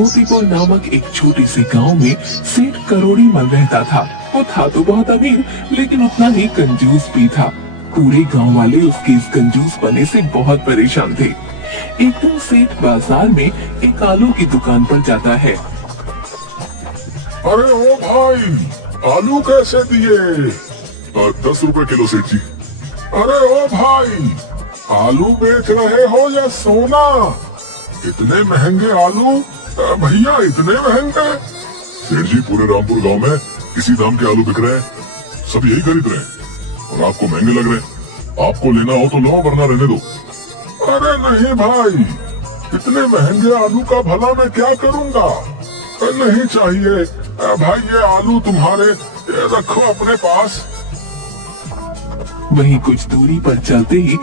मोतीपुर नामक एक छोटे से गांव में सेठ करोड़ी मल रहता था। वो था तो बहुत अमीर, लेकिन उतना ही कंजूस भी था। पूरे गांव वाले उसके इस कंजूस पने से बहुत परेशान थे। एक दिन सेठ बाजार में एक आलू की दुकान पर जाता है। अरे ओ भाई, आलू कैसे दिए? 10 रुपए किलो सेठ जी। अरे ओ भाई, आलू बेच रहे हो या सोना? इतने महंगे आलू भैया, इतने महंगे? सेठ जी, पूरे रामपुर गांव में इसी दाम के आलू बिक रहे हैं, सब यही खरीद रहे हैं और आपको महंगे लग रहे हैं। आपको लेना हो तो लो, वरना रहने दो। अरे नहीं भाई, इतने महंगे आलू का भला मैं क्या करूंगा? नहीं चाहिए भाई, ये आलू तुम्हारे, रखो अपने पास। वहीं कुछ दूरी पर चलते ही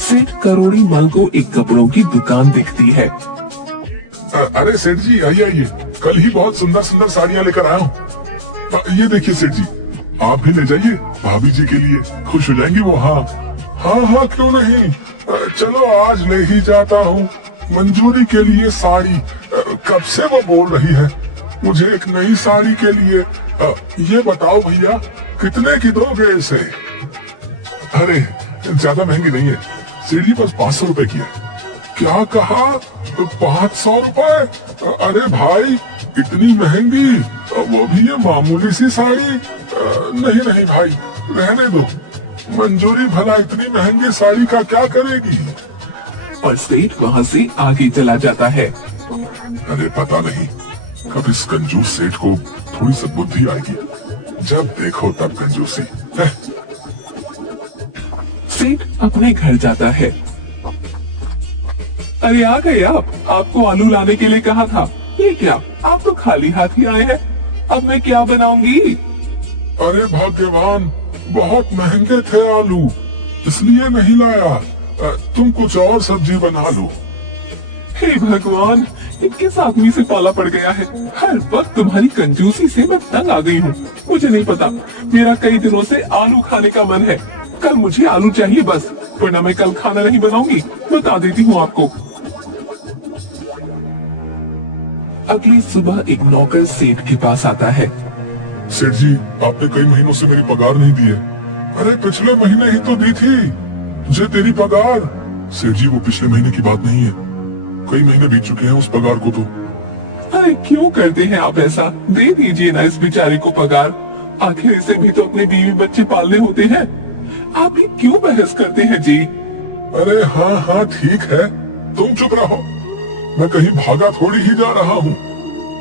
सेठ करोड़ी मल को एक कपड़ों की दुकान दिखती है। अरे सेठ जी, आइए आइए, कल ही बहुत सुंदर सुंदर साड़ियाँ लेकर आया हूँ। ये देखिए सेठ जी, आप भी ले जाइए, भाभी जी के लिए खुश हो जाएंगी वो। हाँ हाँ हाँ, क्यों नहीं, चलो आज ले ही जाता हूँ। मंजूरी के लिए साड़ी, कब से वो बोल रही है मुझे एक नई साड़ी के लिए। ये बताओ भैया, कितने की दोगे इसे? अरे ज्यादा महंगी नहीं है सेठ जी, बस 500 रुपए की है। क्या कहा? 500 रुपए? अरे भाई, इतनी महंगी, वो भी ये मामूली सी साड़ी? नहीं नहीं भाई, रहने दो। मंजूरी भला इतनी महंगी साड़ी का क्या करेगी? और सेठ वहाँ से आगे चला जाता है। अरे पता नहीं कब इस कंजूस सेठ को थोड़ी सद्बुद्धि आएगी। जब देखो तब कंजूसी। सेठ अपने घर जाता है। अरे आ गए आप, आपको आलू लाने के लिए कहा था। ये क्या, आप तो खाली हाथ ही आए हैं, अब मैं क्या बनाऊंगी? अरे भाग्यवान, बहुत महंगे थे आलू, इसलिए नहीं लाया। तुम कुछ और सब्जी बना लो। हे भगवान, ये किस आदमी से पाला पड़ गया है? हर वक्त तुम्हारी कंजूसी से मैं तंग आ गई हूँ। मुझे नहीं पता, मेरा कई दिनों से आलू खाने का मन है। कल मुझे आलू चाहिए बस, वरना मैं कल खाना नहीं बनाऊंगी, बता देती हूँ आपको। अगली सुबह एक नौकर सेठ के पास आता है। सेठ जी, आपने कई महीनों से मेरी पगार नहीं दी है। अरे पिछले महीने ही तो दी थी तुझे तेरी पगार। सेठ जी, वो पिछले महीने की बात नहीं है, कई महीने बीत चुके हैं उस पगार को तो। अरे क्यों करते हैं आप ऐसा? दे दीजिए ना इस बेचारे को पगार, आखिर इसे भी तो अपने बीवी बच्चे पालने होते हैं। आप भी क्यों बहस करते हैं जी? अरे हाँ हाँ ठीक है, तुम चुप रहो, मैं कहीं भागा थोड़ी ही जा रहा हूँ।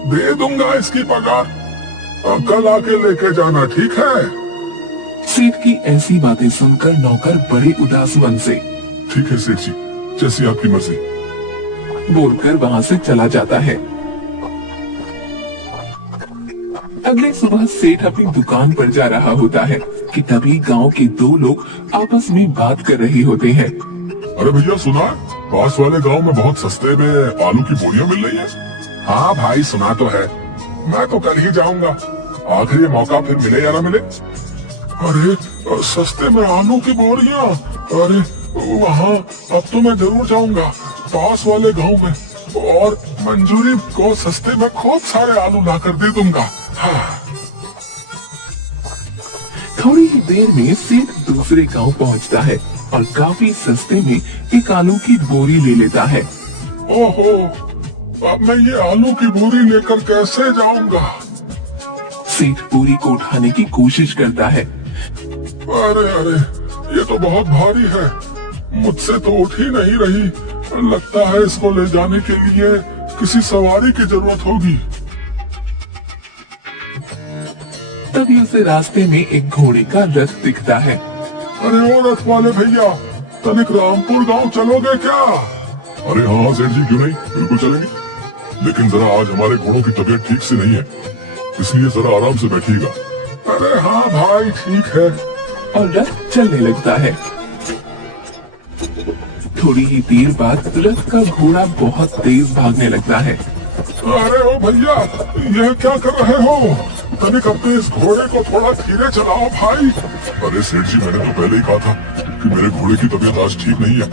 दे दूंगा इसकी पगार, कल आके लेके जाना, ठीक है? सेठ की ऐसी बातें सुनकर नौकर बड़े उदास मन से ठीक है सेठ जी, जैसी आपकी मर्जी, बोलकर वहाँ से चला जाता है। अगले सुबह सेठ अपनी दुकान पर जा रहा होता है कि तभी गांव के दो लोग आपस में बात कर रहे होते हैं। अरे भैया सुना, पास वाले गांव में बहुत सस्ते में आलू की बोरियां मिल रही है। हाँ भाई सुना तो है, मैं तो कल ही जाऊंगा, आखिर ये मौका फिर मिले या ना मिले। अरे सस्ते में आलू की बोरियां? अरे वहाँ अब तो मैं जरूर जाऊंगा, पास वाले गांव में, और मंजूरी को सस्ते में खूब सारे आलू लाकर दे दूंगा। हाँ। थोड़ी ही देर में सेठ दूसरे गांव पहुंचता है और काफी सस्ते में एक आलू की बोरी ले लेता है। ओहो, अब मैं ये आलू की बोरी लेकर कैसे जाऊंगा? सेठ बोरी को उठाने की कोशिश करता है। अरे अरे, ये तो बहुत भारी है, मुझसे तो उठ ही नहीं रही। लगता है इसको ले जाने के लिए किसी सवारी की जरूरत होगी। तभी उसे रास्ते में एक घोड़े का रथ दिखता है। अरे ओ रथ वाले भैया, तनिक रामपुर गांव चलोगे क्या? अरे हाँ सेठ जी, क्यों नहीं, बिल्कुल चलेंगे, लेकिन जरा आज हमारे घोड़ों की तबीयत ठीक से नहीं है, इसलिए जरा आराम से बैठिएगा। अरे हाँ भाई ठीक है। और रथ चलने लगता है। थोड़ी ही देर बाद रथ का घोड़ा बहुत तेज भागने लगता है। अरे ओ भैया, ये क्या कर रहे हो? तनिक अपने इस घोड़े को थोड़ा धीरे चलाओ भाई। अरे सेठ जी, मैंने तो पहले ही कहा था कि मेरे घोड़े की तबीयत आज ठीक नहीं है,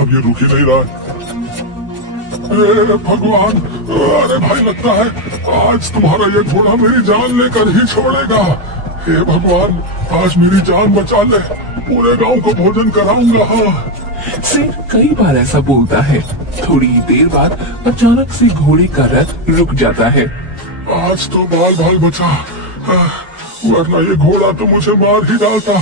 अब ये रुक ही नहीं रहा है। भगवान, अरे भाई लगता है आज तुम्हारा ये घोड़ा मेरी जान लेकर ही छोड़ेगा। हे भगवान, आज मेरी जान बचा ले, पूरे गांव को भोजन कराऊंगा। हाँ। सेठ कई बार ऐसा बोलता है। थोड़ी ही देर बाद अचानक से घोड़े का रथ रुक जाता है। आज तो बाल बाल बचा, वरना ये घोड़ा तो मुझे मार ही डालता।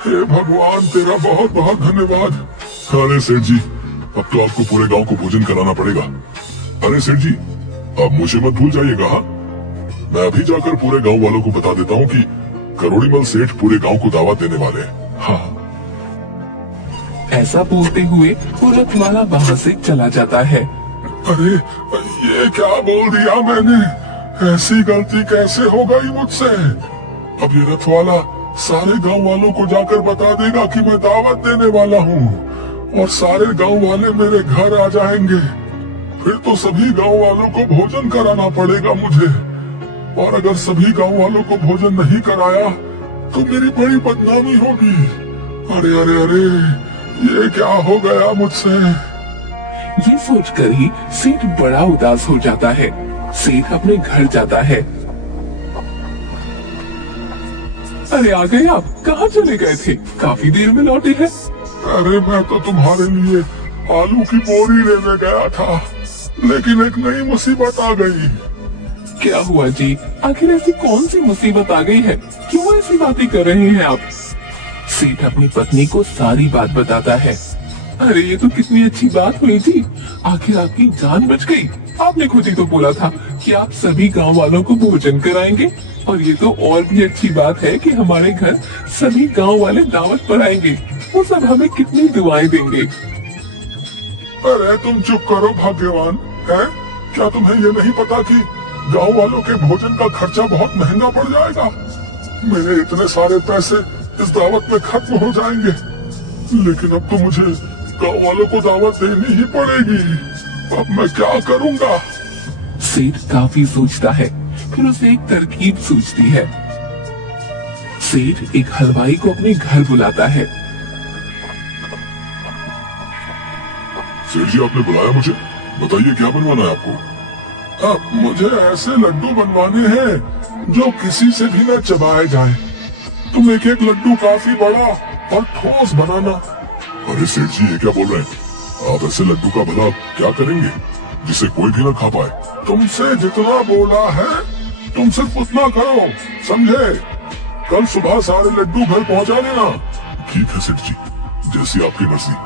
हे भगवान, तेरा बहुत बहुत धन्यवाद। अरे सेठ जी, अब तो आपको पूरे गांव को भोजन कराना पड़ेगा। अरे सेठ जी, अब मुझे मत भूल जाइएगा। हाँ? मैं अभी जाकर पूरे गांव वालों को बता देता हूँ कि करोड़ीमल सेठ पूरे गांव को दावत देने वाले हैं। हाँ। ऐसा बोलते हुए वो रथ वाला वहाँ से चला जाता है। अरे ये क्या बोल दिया मैंने? ऐसी गलती कैसे हो गई मुझसे? अब ये रथ वाला सारे गांव वालों को जाकर बता देगा कि मैं दावत देने वाला हूँ और सारे गांव वाले मेरे घर आ जाएंगे। फिर तो सभी गांव वालों को भोजन कराना पड़ेगा मुझे, और अगर सभी गांव वालों को भोजन नहीं कराया तो मेरी बड़ी बदनामी होगी। अरे अरे अरे, ये क्या हो गया मुझसे? ये सोचकर ही सेठ बड़ा उदास हो जाता है। सेठ अपने घर जाता है। अरे आ गए आप? कहाँ चले गए थे? काफी देर में लौटे हैं। अरे मैं तो तुम्हारे लिए आलू की बोरी लेने गया था, लेकिन एक नई मुसीबत आ गई। क्या हुआ जी? आखिर ऐसी कौन सी मुसीबत आ गई है? क्यों ऐसी बातें कर रहे हैं आप? सेठ अपनी पत्नी को सारी बात बताता है। अरे ये तो कितनी अच्छी बात हुई जी, आखिर आपकी जान बच गई। आपने खुद ही तो बोला था कि आप सभी गांव वालों को भोजन कराएंगे, और ये तो और भी अच्छी बात है कि हमारे घर सभी गांव वाले दावत पर आएंगे। वो सब हमें कितनी दुआएं देंगे। अरे तुम चुप करो भाग्यवान, है? क्या तुम्हें ये नहीं पता कि गांव वालों के भोजन का खर्चा बहुत महंगा पड़ जाएगा? मेरे इतने सारे पैसे इस दावत में खत्म हो जाएंगे, लेकिन अब तो मुझे गांव वालों को दावत देनी ही पड़ेगी। अब मैं क्या करूंगा? सेठ काफी सोचता है, फिर उसे एक तरकीब सूझती है। सेठ एक हलवाई को अपने घर बुलाता है। सेठ जी, आपने बुलाया मुझे? बताइए क्या बनवाना है आपको? मुझे ऐसे लड्डू बनवाने हैं जो किसी से भी न चबाए जाए। तुम एक एक लड्डू काफी बड़ा और ठोस बनाना। अरे सेठ जी, ये क्या बोल रहे हैं? आप ऐसे लड्डू का भला क्या करेंगे जिसे कोई भी न खा पाए? तुमसे जितना बोला है तुम सिर्फ उतना करो, समझे? कल सुबह सारे लड्डू घर पहुंचा देना। ठीक है सेठ जी, जैसी आपकी मर्जी।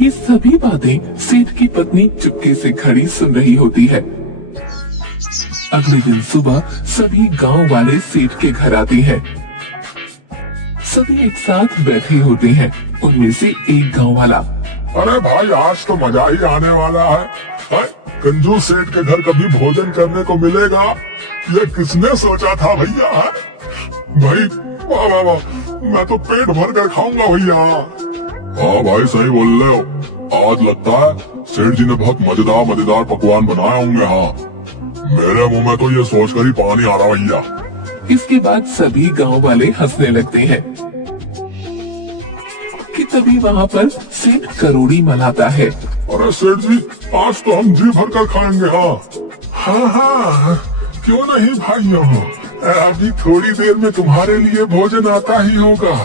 ये सभी बातें सेठ की पत्नी चुपके से खड़ी सुन रही होती है। अगले दिन सुबह सभी गांव वाले सेठ के घर आते हैं। सभी एक साथ बैठे होते हैं। उनमें से एक गांव वाला, अरे भाई, आज तो मजा ही आने वाला है। कंजूस सेठ के घर कभी भोजन करने को मिलेगा, ये किसने सोचा था भैया? भाई वाह वाह वाह, मैं तो पेट भर कर खाऊंगा भैया। हाँ भाई, सही बोल रहे हो। आज लगता है सेठ जी ने बहुत मजेदार मजेदार पकवान बनाए होंगे। हाँ, मेरे मुंह में तो ये सोचकर ही पानी आ रहा भैया। इसके बाद सभी गांव वाले हंसने लगते हैं कि तभी वहाँ पर सेठ करोड़ी मनाता है। अरे सेठ जी, आज तो हम जी भर कर खाएंगे। हाँ हाँ, क्यों नहीं भाइयों, अभी थोड़ी देर में तुम्हारे लिए भोजन आता ही होगा।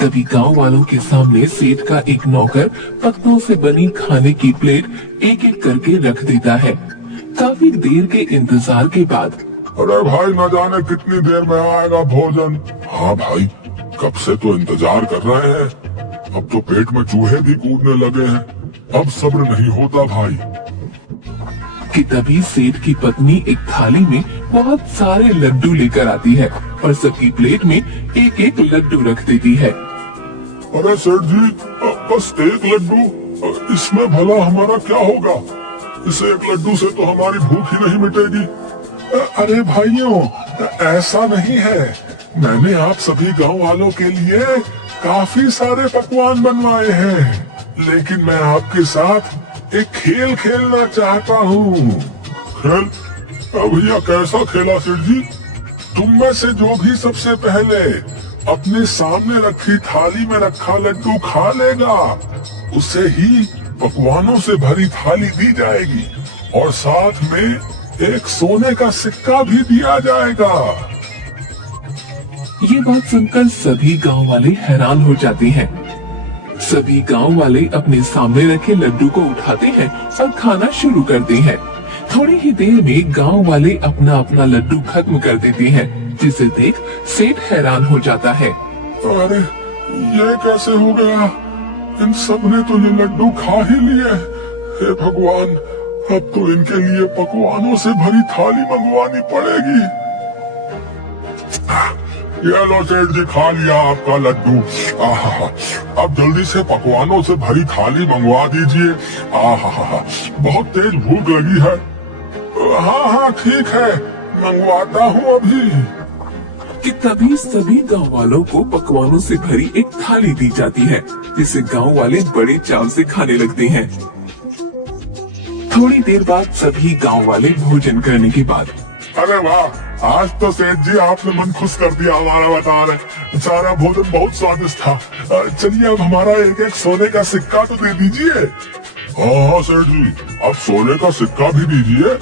तभी गांव वालों के सामने सेठ का एक नौकर पत्तों से बनी खाने की प्लेट एक एक करके रख देता है। काफी देर के इंतजार के बाद, अरे भाई, न जाने कितनी देर में आएगा भोजन। हाँ भाई, कब से तो इंतजार कर रहे हैं। अब तो पेट में चूहे भी कूदने लगे हैं। अब सब्र नहीं होता भाई। कि तभी सेठ की पत्नी एक थाली में बहुत सारे लड्डू लेकर आती है और सबकी प्लेट में एक एक लड्डू रख देती है। अरे सेठ जी, बस एक लड्डू, इसमें भला हमारा क्या होगा? इस एक लड्डू से तो हमारी भूख ही नहीं मिटेगी। अरे भाइयों, ऐसा नहीं है। मैंने आप सभी गांव वालों के लिए काफी सारे पकवान बनवाए हैं, लेकिन मैं आपके साथ एक खेल खेलना चाहता हूँ। खेल? भैया कैसा खेला सेठ जी? तुम में से जो भी सबसे पहले अपने सामने रखी थाली में रखा लड्डू खा लेगा, उसे ही पकवानों से भरी थाली दी जाएगी और साथ में एक सोने का सिक्का भी दिया जाएगा। ये बात सुनकर सभी गांव वाले हैरान हो जाते हैं। सभी गांव वाले अपने सामने रखे लड्डू को उठाते हैं और खाना शुरू करते हैं। थोड़ी ही देर में गांव वाले अपना अपना लड्डू खत्म कर देते हैं, जिसे देख सेठ हैरान हो जाता है। अरे ये कैसे हो गया? इन सब ने तो ये लड्डू खा ही लिए। हे भगवान, अब तो इनके लिए पकवानों से भरी थाली मंगवानी पड़ेगी। ये लो सेठ जी, खा लिया आपका लड्डू। आहा, अब जल्दी से पकवानों से भरी थाली मंगवा दीजिए। आहा, बहुत तेज भूख लगी है। हाँ हाँ ठीक है, मंगवाता हूँ अभी। कि तभी सभी गांव वालों को पकवानों से भरी एक थाली दी जाती है, जिसे गांव वाले बड़े चाव से खाने लगते हैं। थोड़ी देर बाद सभी गांव वाले भोजन करने के बाद, अरे वाह, आज तो सेठ जी आपने मन खुश कर दिया हमारा, बता रहे। सारा भोजन बहुत स्वादिष्ट था। चलिए अब हमारा एक एक सोने का सिक्का तो दे दीजिए। हाँ सेठ जी, अब सोने का सिक्का भी दीजिए।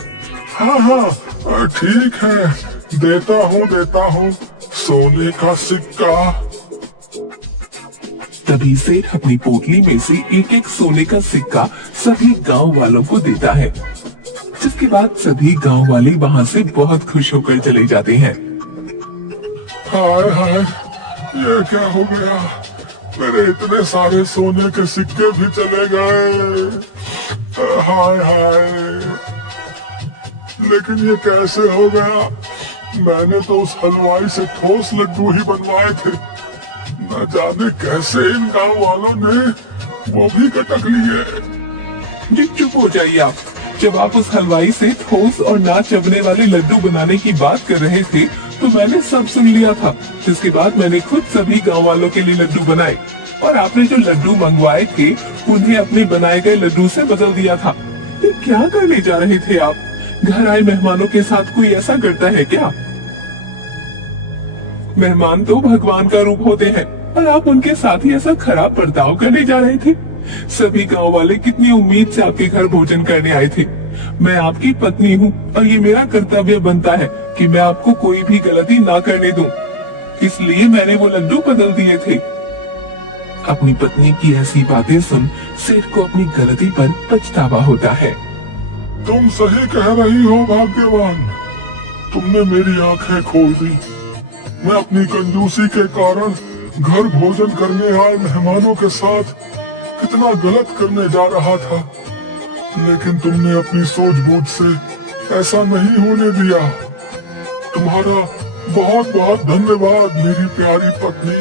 हाँ हाँ ठीक है, देता हूँ सोने का सिक्का। तभी सेठ अपनी पोटली में से एक एक सोने का सिक्का सभी गांव वालों को देता है, जिसके बाद सभी गांव वाले वहां से बहुत खुश होकर चले जाते हैं। हाय हाय, ये क्या हो गया? मेरे इतने सारे सोने के सिक्के भी चले गए। हाय हाय, लेकिन ये कैसे हो गया? मैंने तो उस हलवाई से ठोस लड्डू ही बनवाए थे। न जाने कैसे इन गांव वालों ने वो भी कटक लिए। जी चुप हो जाइए आप। जब आप उस हलवाई से ठोस और ना चबने वाले लड्डू बनाने की बात कर रहे थे, तो मैंने सब सुन लिया था। जिसके बाद मैंने खुद सभी गांव वालों के लिए लड्डू बनाए, और आपने जो लड्डू मंगवाए थे उन्हें अपने बनाए गए लड्डू से बदल दिया था। ये क्या करने जा रहे थे आप? घर आए मेहमानों के साथ कोई ऐसा करता है क्या? मेहमान तो भगवान का रूप होते हैं, और आप उनके साथ ही ऐसा खराब बर्ताव करने जा रहे थे। सभी गांव वाले कितनी उम्मीद से आपके घर भोजन करने आए थे। मैं आपकी पत्नी हूँ और ये मेरा कर्तव्य बनता है कि मैं आपको कोई भी गलती ना करने दूं। इसलिए मैंने वो लड्डू बदल दिए थे। अपनी पत्नी की ऐसी बातें सुन सेठ को अपनी गलती पर पछतावा होता है। तुम सही कह रही हो भाग्यवान, तुमने मेरी आंखें खोल दी। मैं अपनी कंजूसी के कारण घर भोजन करने आए मेहमानों के साथ कितना गलत करने जा रहा था, लेकिन तुमने अपनी सूझबूझ से ऐसा नहीं होने दिया। तुम्हारा बहुत बहुत धन्यवाद मेरी प्यारी पत्नी।